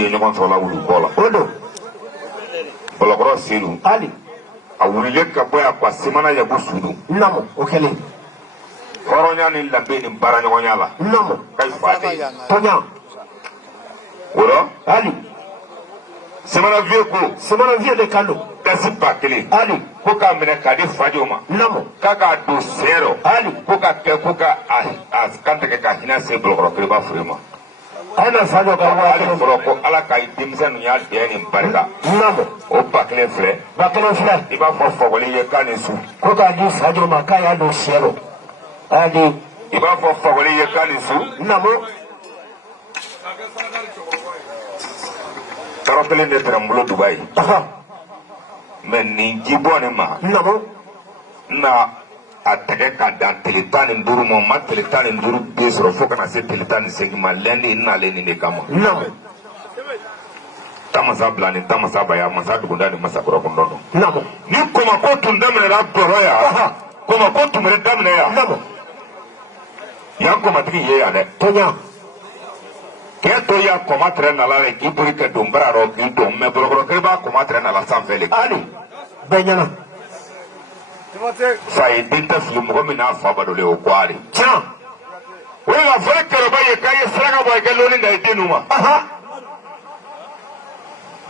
ye ɲɔgɔn sɔrɔ la wulu bɔ la o don Bolokɔrɔ Seydou hali a wulilen ka bɔ yan ka Semana Yagu Sudu namo o kɛlen hɔrɔnya ni danbe ni baaraɲɔgɔnya la namo ka fa de tɔɲa o la hali Semana Vieux ko Semana Vieux de kan don dasi 1000 hali ko k'a minɛ k'a di Fadio ma namo k'a k'a don sen rɔ hali ko ka kɛ ko ka a kantigɛ ka hinɛ se Bolokɔrɔ Keriba Fure ma a na Fadio ka waa hali fɔlɔ ko Ala ka denmisɛnninw y'a dɛn ni barika namo o 1000 filɛ ba kelen filɛ i b'a fɔ Fakoli ye k'a ni su ko k'a di Fadio ma k'a y'a don siyɛ rɔ hali i b'a fɔ Fakoli ye k'a ni su namo tɔrɔ kelen de tɛrɛ n bolo Dubayi mais nin ji bɔ nin ma namo na a tɛgɛ ka dan tile 15 ma ma tile 15 bɛ sɔrɔ fo kana se tile 18 ma lundi n'ale nin de kama namo Tamasa bila ni Tamasa baya masa dugunda ni masa kɔrɔ kɔndɔ namo ni Kɔmako tun daminɛna bɔrɔ yan Kɔmako tun bɛ daminɛ yan namo yan kɔmatigi ye yan dɛ tɔɲa k'e to yan kɔma tɛrɛ nala le k'i boli ka don bara rɔ k'i don mais Bolokɔrɔ Keriba kɔma tɛrɛ nala sanfɛ le hali bɛɛ ɲɛna fa ye den tɛ fili mɔgɔ min n'a fa badolen o ko ale tiɲɛ o de la fɔli kɛlɛba ye k'a ye saraka bɔ i kɛ loni da i den nu ma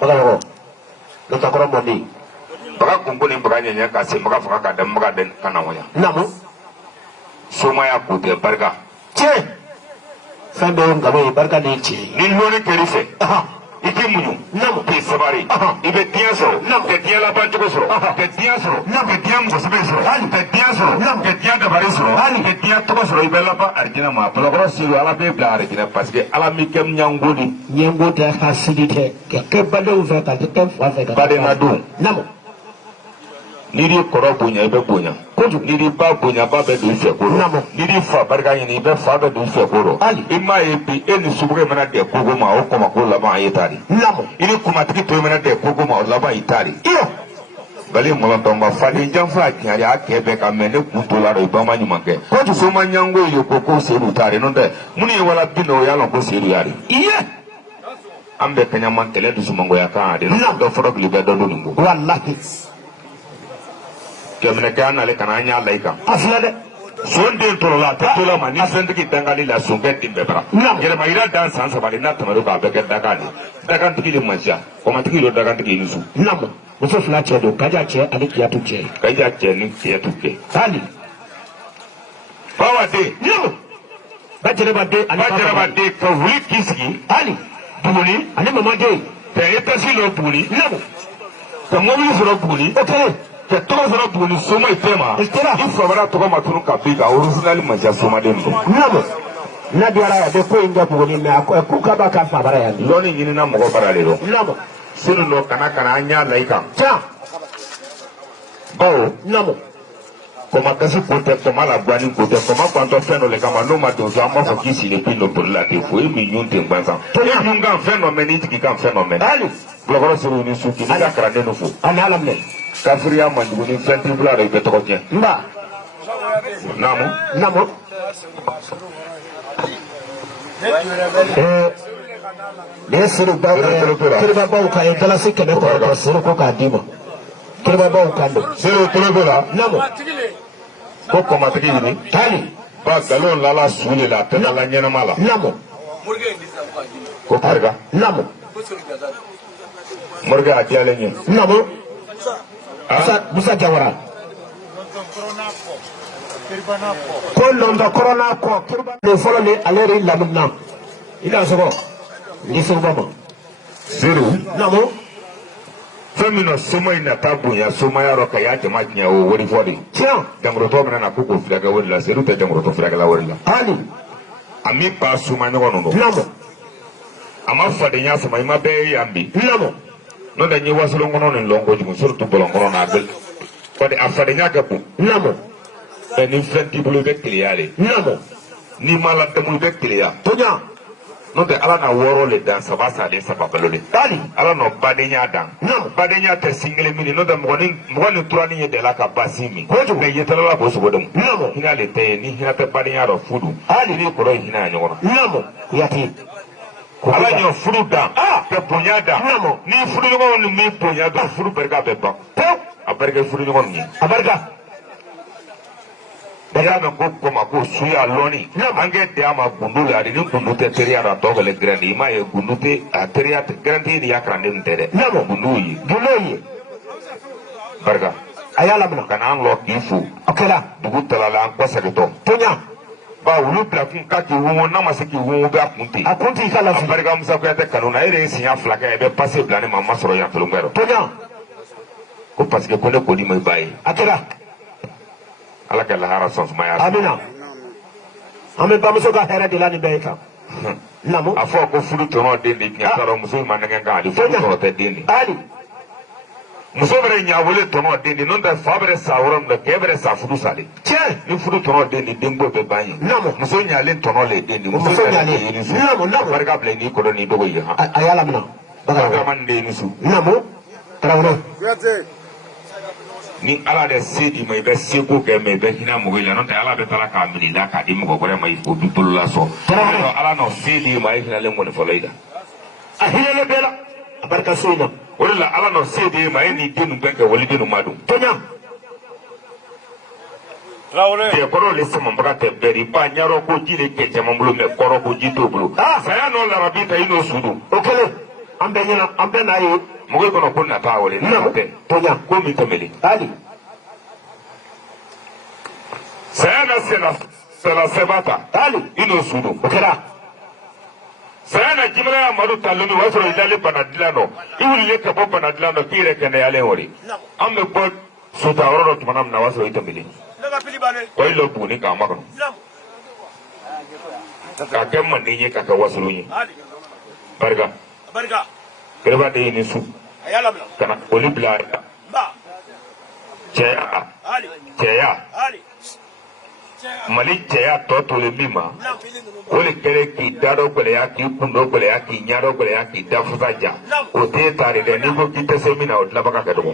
bagayɔrɔ lɔtakɔrɔ mɔden baga kunko ni baga ɲɛɲɛ ka se baga faga ka da baga den ka na waya namo somaya ko tɛ barika tiɲɛ fɛn bɛɛ ye nkalon ye barika de ye tiɲɛ ye ni loni kɛr'i fɛ i k'i muɲu namo k'i sabari i bɛ diɲɛ sɔrɔ ka diɲɛ laban cogo sɔrɔ ka diɲɛ sɔrɔ ka diɲɛ mɔgɔsɛbɛ sɔrɔ ka diɲɛ sɔrɔ ka diɲɛ dabari sɔrɔ ka diɲɛ tɔgɔ sɔrɔ i bɛ laban arijinɛ ma Bolokɔrɔ Seydou Ala b'e bila arijinɛ parce que Ala m'i kɛ ɲɛngo de ɲɛngo tɛ hasidi tɛ ka kɛ badenw fɛ ka kɛ fa fɛ ka badenya don namo n'i di kɔrɔ bonya i bɛ bonya kojugu n'i di ba bonya ba bɛ don i fɛ ko rɔ n'i di fa barika ɲini i bɛ fa bɛ don i fɛ ko rɔ i m'a ye bi e ni subuge mana dɛ kogo ma o Kɔmako laban ye ta de namo i ni kumatigi to mana dɛ kogo ma o laban ye ta de iyo bali mɔlɔntɔnba faden janfa a tiɲɛ a kɛ bɛɛ kan mɛ ne kun to la i ba ma ɲuman kɛ kojugu soma ɲango ye ko Seydou ta de n'o tɛ minnu ye wala bin o y'a lɔn ko Seydou y'a de iye an bɛ kaɲama kɛlɛ dusumangoya kan de dɔ fɔlɔ bili bɛɛ dɔ don nin ko wallahi kɛmɛnɛkɛ an nale kana an y'a la i kan a filɛ dɛ son den tɔrɔ la a tɛ to la ma ni fɛntigi dangali la sonkɛ den bɛɛ bara yɛrɛma yira dan san 3 de n'a tɛmɛr'o kan a bɛ kɛ dakan de dakantigi de mansiya kɔmatigi do dakantigi ni su namo muso fila cɛ don kaja cɛ ani kiyatu cɛ kaja cɛ ni kiyatu cɛ hali bawa den namo bajɛrɛba den ani bajɛrɛba den ka wuli k'i sigi hali Buguni ani mama den ka étage lɔ Buguni namo ka mobili sɔrɔ Buguni o kɛlen ka tɔgɔ sɔrɔ Buguni soma i tɛ ma i fabara tɔgɔ ma tunu ka bin ka original mansiya somaden don namo n'a diyara yan bɛ ko in kɛ Buguni mɛ a ko k'a b'a ka fabara yan lɔni ɲinina mɔgɔ bara de don namo sinu dɔ kana an y'a la i kan tiɲɛ bawo namo kɔma kasi ko tɛ kɔma la guani ko tɛ kɔma gbantɔ fɛn dɔ le kama n'o ma don so an b'a fɔ k'i sigilen bin dɔ boli la ten fo e min ɲun ten gansan e mun kan fɛn dɔ mɛn n'i tigi kan fɛn dɔ mɛn hali Bolokɔrɔ Seydou ni su k'i ka kalanden fo ani ala minɛ kafiriya man jugu ni fɛn t'i bolo a la i bɛ tɔgɔ tiɲɛ nba naamu namo ne ye Keribabaw kan ye dalasi 100 ta Seydou ko k'a d'i ma Keribabaw kan don Seydou tolo la namo ko kɔmatigi ɲini hali ba nkalon lala su de la a tɛ la ɲɛnama la namo ko barika namo Morikɛ a diyalen ye namo Musa Jawara ko lɔntɔ kɔrɔna kɔ Keriba fɔlɔ ni ale de lamina i ka sɔgɔ ni soba ma Seydou namo fɛn min na soma in na taa bonya somaya yɔrɔ ka y'a jama tiɲɛ o wari fɔ de tiɲɛ jankɔrɔtɔ bɛna na ko k'o furakɛ wari la Seydou tɛ jankɔrɔtɔ furakɛla wari la hali a min ba soma ɲɔgɔn don namo a ma fadenya sama i ma bɛɛ ye yan bi namo n'o tɛ n ye wasolon kɔnɔ nin lɔn kojugu surtout bɔlɔn kɔnɔ n'a bɛ kɔni a fadenya ka bon namo mɛ ni fɛn t'i bolo i bɛ keleya de namo n'i ma ladamu i bɛ keleya toɲa n'o tɛ ala na wɔɔrɔ le dan saba salen saba balo de hali ala n'o badenya dan namo badenya tɛ sin kelen min n'o tɛ mɔgɔ ni turanin ye dala ka ba sin min kojugu mɛ yetalala k'o sogo dɛmu namo hinɛ le tɛ ye ni hinɛ tɛ badenya dɔ fudu hali ni kɔrɔ ye hinɛ a ɲɔgɔn na namo kuyate ala ɲɔ furu dan ka bonya dan ni furuɲɔgɔnw ni min bonya dɔn furu barika bɛ ban a barika furuɲɔgɔn ye a barika n'i y'a mɛn ko kɔma ko suya lɔni an kɛ de a ma gundu la ani ni gundu tɛ teriya la tɔ bɛlɛ gɛrɛndi i m'a ye gundu tɛ a teriya tɛ gɛrɛndi ni y'a kalanden tɛ dɛ gundu ye barika a y'a laminɛ ka n'an lɔ k'i fo a kɛra dugu talala an kɔsegintɔ tonya ba wulu bila kun ka k'i wugu n'a ma se k'i wugu bɛ a kun ten a kun t'i ka a lafi barika musa kuyate kanu na e de ye siɲɛ fila kɛ i bɛ pase bila ne ma n ma sɔrɔ yan tolon kɛrɔ tonya ko parce que ko ne ko di ma i ba ye a kɛra ala ka lahara sɔn sumaya amina an bɛ bamuso ka hɛrɛ de la nin bɛɛ ye kan namu a fɔ ko furu tɔnɔ den de tiɲɛ t'a dɔn muso in ma nɛgɛ kan ale furu tɔnɔ tɛ den de ali muso bɛrɛ ɲawele tɔnɔ den de n'o tɛ fa bɛrɛ sa yɔrɔ min na kɛ bɛrɛ sa furu sa de tiɲɛ ni furu tɔnɔ den de denko bɛ ban ye namu muso ɲalen tɔnɔ le den de muso ɲalen de ye ni su namu barika bila n'i kɔrɔ n'i dogo ye han a y'a laminɛ barika ma nin de ye ni su namu tarawele ni ala de se di ma i bɛ seko kɛ mɛ i bɛ hinɛ mɔgɔ la n'o tɛ ala bɛ taara k'a minɛ i la k'a di mɔgɔ wɛrɛ ma o bi bolo la sɔn ala n'o se di ma e hinɛlen kɔni fɔlɔ i la a hinɛlen bɛɛ la a barika so in na o de la ala n'o se di ma e ni den ninnu bɛɛ kɛ waliden ma don tonya tigɛkɔrɔ le samabaga tɛ bɛɛ i ba ɲarɔ ko ji de kɛ caman bolo mɛ kɔrɔ ko ji t'o bolo saya n'o larabi ta i n'o su don o kɛlen an bɛɛ ɲɛna an bɛɛ n'a ye mɔgɔ kɔnɔ ko nata wale n'o tɛ tonya ko min tɛmɛlen ali saya na sɛla sɛba ta ali i n'o su don o kɛra saya na jimina amadu talen o y'a sɔrɔ i dalen bana dilan dɔ i wulilen ka bɔ bana dilan dɔ k'i yɛrɛ kɛnɛyalen o de an bɛ bɔ sota yɔrɔ dɔ tuma min na o y'a sɔrɔ i tɛmɛlen wa i lɔ buguni k'a makɔnɔ k'a kɛ manden ye k'a kɛ wasolon ye barika kɛlɛba de ye ni su ka na foli bila cɛya mali cɛya tɔ tolen min ma o de kɛlen k'i da dɔ gɛlɛya k'i kun dɔ gɛlɛya k'i ɲɛ dɔ gɛlɛya k'i da fusa ja o t'e ta de dɛ n'i ko k'i tɛ se min na o dilanbaga ka dɔgɔ